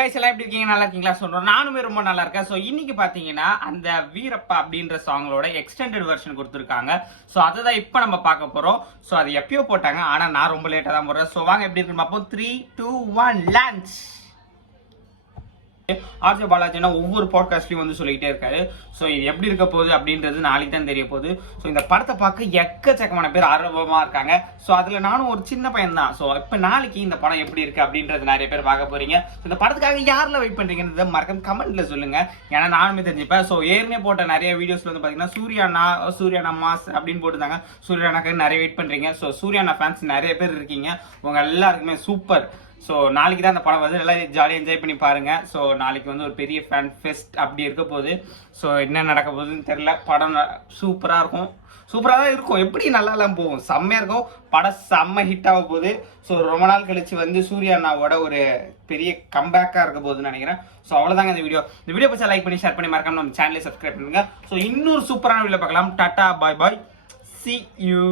guys, எல்லாம் எப்படி இருக்கீங்க? நல்லா இருக்கீங்களா? சொல்றோம். நானுமே ரொம்ப நல்லா இருக்கேன். ஸோ இன்னைக்கு பார்த்தீங்கன்னா அந்த வீரப்பா அப்படின்ற சாங்களோட எக்ஸ்டெண்டட் வெர்ஷன் கொடுத்துருக்காங்க. ஸோ அதை தான் இப்போ நம்ம பார்க்க போகிறோம். ஸோ அது எப்பயோ போட்டாங்க, ஆனால் நான் ரொம்ப லேட்டாக தான் போடுறேன். ஸோ வாங்க எப்படி இருக்குன்னு பார்ப்போம். 3, 2, 1 லான்ச். ஆர்ஜே பாலாஜினா ஒவ்வொரு பாட்காஸ்ட்லையும் வந்து சொல்லிக்கிட்டே இருக்காரு. ஸோ இது எப்படி இருக்க போகுது அப்படின்றது நாளைக்கு தான் தெரிய போகுது. ஸோ இந்த படத்தை பார்க்க எக்கச்சக்கமான பேர் ஆர்வமாக இருக்காங்க. ஸோ அதில் நானும் ஒரு சின்ன பையன் தான். ஸோ இப்போ நாளைக்கு இந்த படம் எப்படி இருக்கு அப்படின்றது நிறைய பேர் பார்க்க போறீங்க. இந்த படத்துக்காக யாரில் வெயிட் பண்ணுறீங்கன்றத மறக்காம கமெண்ட்ல சொல்லுங்க. ஏன்னா நானுமே தெரிஞ்சுப்பேன். ஸோ ஏற்கனவே போட்ட நிறைய வீடியோஸ்ல வந்து பார்த்தீங்கன்னா சூர்யானா மாஸ் அப்படின்னு போட்டுருந்தாங்க. சூர்யானாக்கு நிறைய வெயிட் பண்ணுறீங்க. ஸோ சூர்யானா ஃபேன்ஸ் நிறைய பேர் இருக்கீங்க. உங்க எல்லாருக்குமே சூப்பர். ஸோ நாளைக்கு தான் அந்த படம் வந்து நல்லா ஜாலியாக என்ஜாய் பண்ணி பாருங்க. ஸோ நாளைக்கு வந்து ஒரு பெரிய ஃபேன் ஃபெஸ்ட் அப்படி இருக்க போகுது. ஸோ என்ன நடக்க போகுதுன்னு தெரியல. படம் சூப்பராக இருக்கும். சூப்பராக தான் இருக்கும். எப்படி நல்லாலாம் போகும், செம்மையாக இருக்கும். படம் செம்ம ஹிட் ஆக போகுது. ஸோ ரொம்ப நாள் கழிச்சு வந்து சூர்யா அண்ணாவோட ஒரு பெரிய கம்பேக்காக இருக்க போகுதுன்னு நினைக்கிறேன். ஸோ அவ்வளோதாங்க இந்த வீடியோ பற்றி லைக் பண்ணி ஷேர் பண்ணி மறக்காம நம்ம சேனலை சப்ஸ்கிரைப் பண்ணுங்க. ஸோ இன்னொரு சூப்பரான வீடியோ பார்க்கலாம். Tata bye bye, see you.